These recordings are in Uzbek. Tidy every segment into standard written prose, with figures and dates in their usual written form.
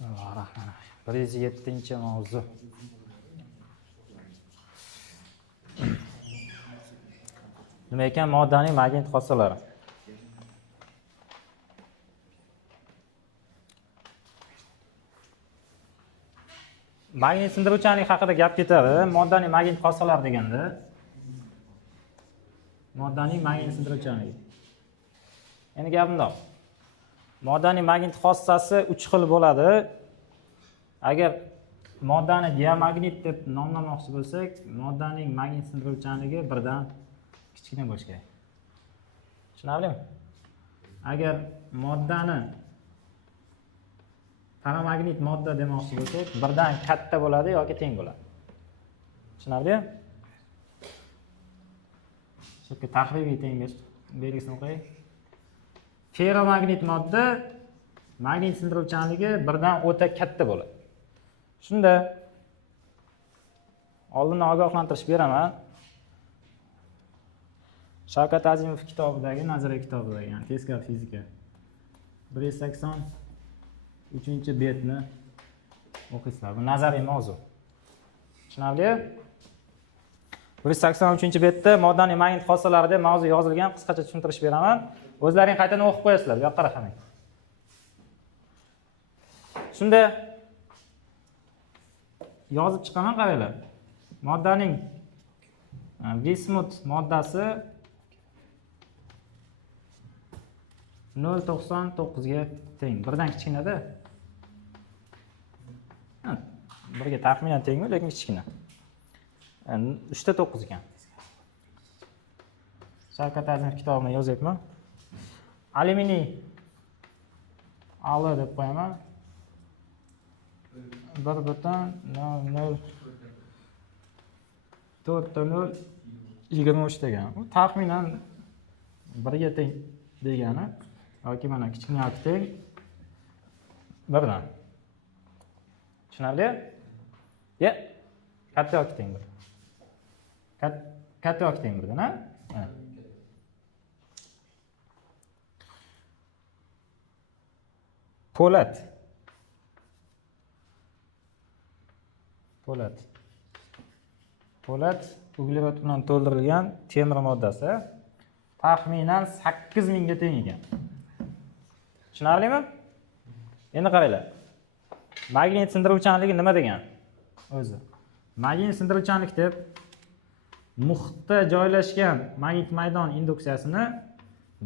Bismillahirrahmanirrahim. 107-mavzu. Nima ekan moddaning magnit xossalari? Magnit sindiruvchanlik haqida gap ketadi. Moddaning magnit xossalari deganda moddaning magnit sindiruvchanligi. Endi gap bundoq. Moddaning magnit xossasi 3 xil bo'ladi. Agar moddani diamagnit deb nomlamoqchi bo'lsak, moddaning magnit sindiruvchanligi birdan kichkina bo'lishi kerak. Tushunarlimi? Agar moddani paramagnit modda demoqchi bo'lsak, birdan katta bo'ladi yoki teng bo'ladi. Tushunarlimi? Shu yerga taxribiy tengish belgisini qo'ying. Ferromagnit modda magnit sindiruvchanligi birdan o'ta katta bo'ladi. Shunda oldindan ogohlantirish beraman. Shavkat Azimov kitobidagi, nazariya kitobidagi, ya'ni teskari fizika 183-betni o'qiysizlar. Bu nazariy mavzu. Tushunarli? 183-betda moddaning magnit xossalari deb mavzu yozilgan, qisqacha tushuntirish beraman. O'zlaring qaytadan o'qib qo'yasizlar, bu yoqqa qarang. Shunda yozib chiqaman, qaranglar. Moddaning bismut moddasi 0.99 ga teng. Birdan kichkinada. 1 ga taxminan tengmi, lekin kichkina. 3.9 ekan. Shavkat Azimov kitobini yozyapman. Alyuminiy Ali deb qo'yaman. 1.0.4.023 degan. Bu taxminan 1 ga teng degani yoki mana kichkina yoki teng 1 dan. Tushunarli? Ya, katta yoki teng 1. Katta yoki teng 1 dan, ha? Po'lat uglerod bilan to'ldirilgan temir moddasi taxminan 8000 ga teng ekan. Tushunarlimi? Endi qaranglar. Magnit sindiruvchanligi nima degan? O'zi. Magnit sindiruvchanlik deb muhitda joylashgan magnit maydon induksiyasini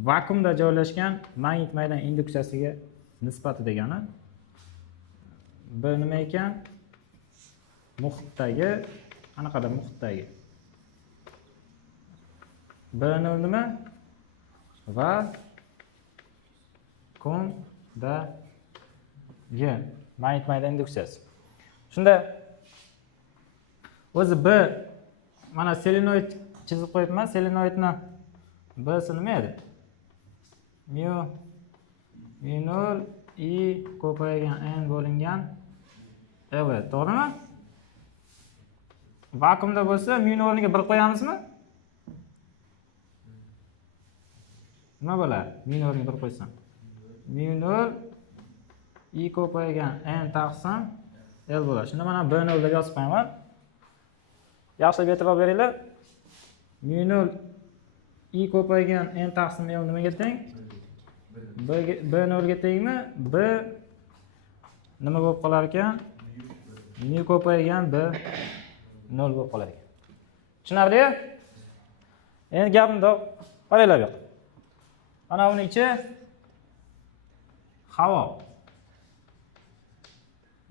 vakuumda joylashgan magnit maydon induksiyasiga nisbati degani. Bu nima ekan? Muhitdagi, qanaqadir muhitdagi. B0 nima? Va kumdagi magnit maydon induksiyasi. Shunda o'zi B mana selenoid chizib qo'yibman. Selenoidni B'si nima edi? mu0 I ko'paygan n bo'lingan L, to'g'rimi? Vakuumda bo'lsa mu0 o'rniga 1 qo'yamizmi? Nima bo'ladi? mu0 o'rniga 1 qo'ysam. mu0 I ko'paygan n taqsim L bo'ladi. Shunda mana B0 deb yozib qo'yaman. Yaxshilab e'tibor beringlar. mu0 I ko'paygan n taqsim L nimaga teng? B0 ga tengmi? B nima bo'lib qolar ekan? Mu ko'paygan B 0 bo'lib qolar ekan. Tushunarli? Endi gap bundoq. Qaranglar bu yoqqa. Mana uning ichi havo.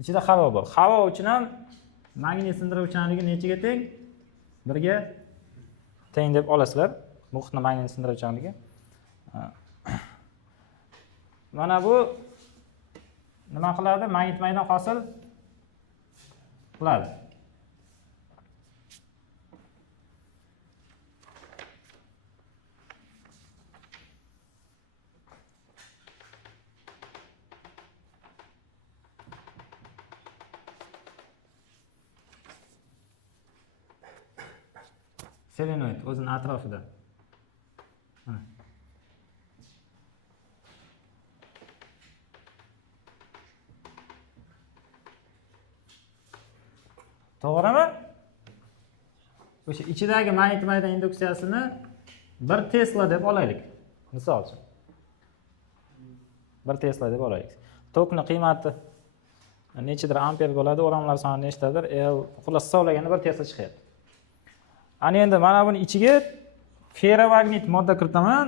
Ichida havo bor. Havo uchun ham magnit sindiruvchanligi nechaga teng? 1 ga teng deb olasizlar. Muhitni magnit sindiruvchanligi. Mana bu nima qiladi? Magnit maydon hosil qiladi. Selenoid o'zining atrofida. Mana. To'g'rimi? O'sha ichidagi magnit maydon induksiyasini 1 Tesla deb olaylik. Misol uchun. 1 Tesla deb olaylik. Tokning qiymati nechadir amper bo'ladi, o'ramlar soni nechtadir? Xullas hisoblaganda 1 Tesla chiqadi. Ana endi mana buni ichiga ferromagnit modda kiritaman.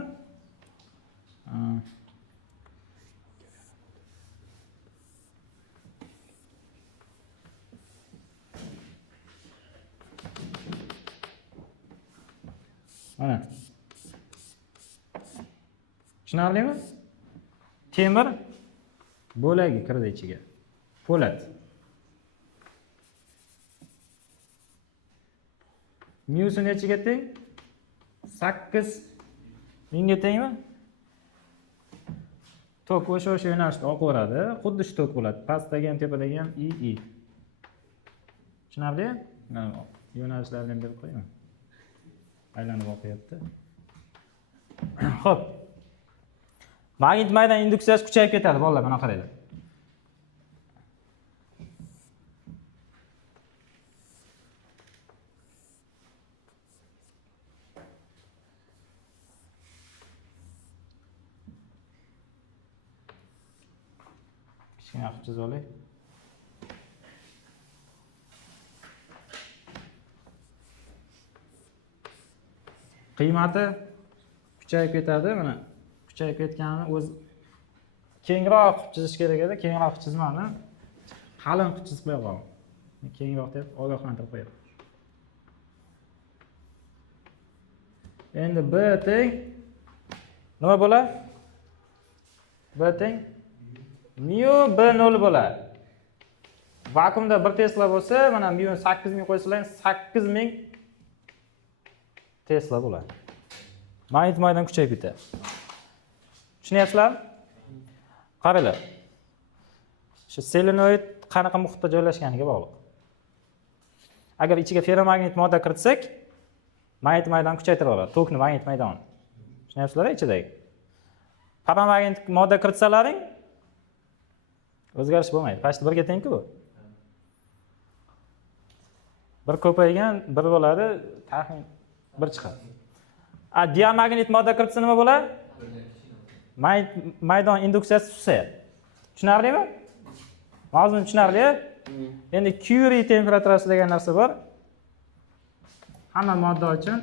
Mana. Tushunarlimi? Temir bo'lagi kirdi ichiga. Po'lat. Myusi nechiga teng? 8 mingga tengmi? Tok o'sha yo'nalishda oqaveradi. Xuddi shu tok bo'ladi. Pastdagi ham tepadagi ham I. Tushunarli? Mana yo'nalishlarni ham berib qo'yaman. Aylanib oqyapti. Xo'p. Magnit maydon induksiyasi kuchayib ketadi, bolalar, mana qaranglar. Kichkina qilib chizib olay. Qiymati kuchayib ketadi, mana kuchayib ketganini o'z kengroq qilib chizish kerak edi, kengroq qilib chizmadim. Qalin qilib chizib qo'ya qoldim. Kengroq deb ogohlantirib qo'yaman. Endi B teng nima bo'ladi? B teng mu B0 bo'ladi. Vakuumda 1 Tesla bo'lsa, mana mu 8000 qo'ysalar, 8000 Tesla bo'ladi. Magnit maydon kuchayib ketadi. Tushunyapsizlarmi? Qaranglar. Shu selenoid qanaqa muhitda joylashganiga bog'liq. Agar ichiga ferromagnit modda kiritsak, magnit maydon kuchaytirib oladi. Tokni magnit maydoni. Tushunyapsizlar ichidagi. Paramagnetik modda kiritsalaring o'zgarish bo'lmaydi. Pashti 1 ga teng-ku bu. Bir ko'paygan 1 bo'ladi, taxmin 1 chiqadi. Diamagnit modda kiritsa nima bo'ladi? Maydon induksiyasi susayadi. Tushunarlimi? Mavzuni tushunarli? Endi Curie temperaturasi degan narsa bor. Hamma modda uchun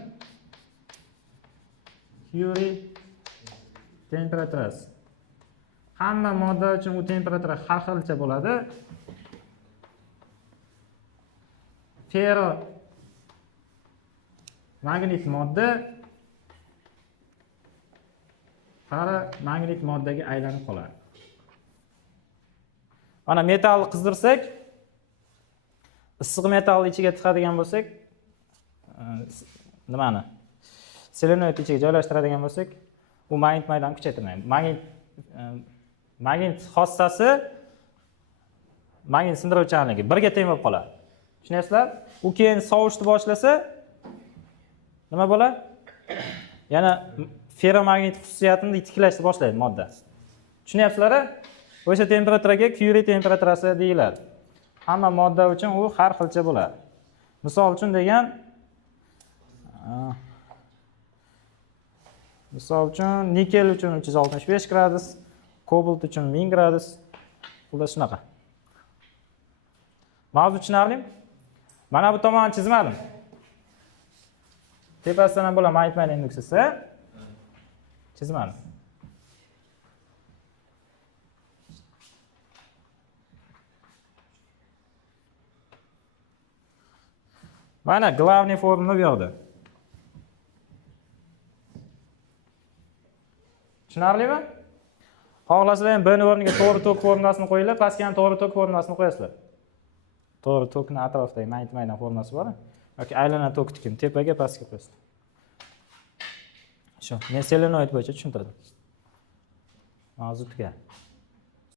Curie temperaturasi. Hamma modda uchun u temperatura har xilcha bo'ladi. Ferro magnit modda magnit moddaga aylanib qoladi. Mana metall qizdirsak, issiq metall ichiga tiqadigan bo'lsak, nimani? Selenoid ichiga joylashtiradigan bo'lsak, u magnit maydonni kuchaytirmaydi. Magnit xossasi magnit sindiruvchanligi 1 ga teng bo'lib qoladi. Tushunyapsizlar? U keyin sovishni boshlasa nima bo'ladi? Yana ferromagnit xususiyatini tiklashni boshlaydi modda. Tushunyapsizlar? O'sha temperaturaga Curie temperaturasi deyiladi. Hamma modda uchun u har xilcha bo'ladi. Misol uchun degan nikel uchun 365 gradus, kobalt uchun 1000 gradus. Ular shunaqa. Mavzu tushunarlimi? Mana bu tomonni chizmadim. Tepasidan ham bo'ladi magnit maydon induksiyasi. Chizmadim. Mana главный formula bu yoqda. Tushunarlimi? Xohlasizlar ham B o'rniga to'g'ri tok formulasini qo'yinglar, pastga ham to'g'ri tok formulasini qo'yasizlar. To'g'ri tokning atrofidagi magnit maydon formulasi bor. Yoki aylanan tokniki tepaga, pastga qo'yasizlar. Shu, men selenoid bo'yicha tushuntirdim. Mavzu tugagan.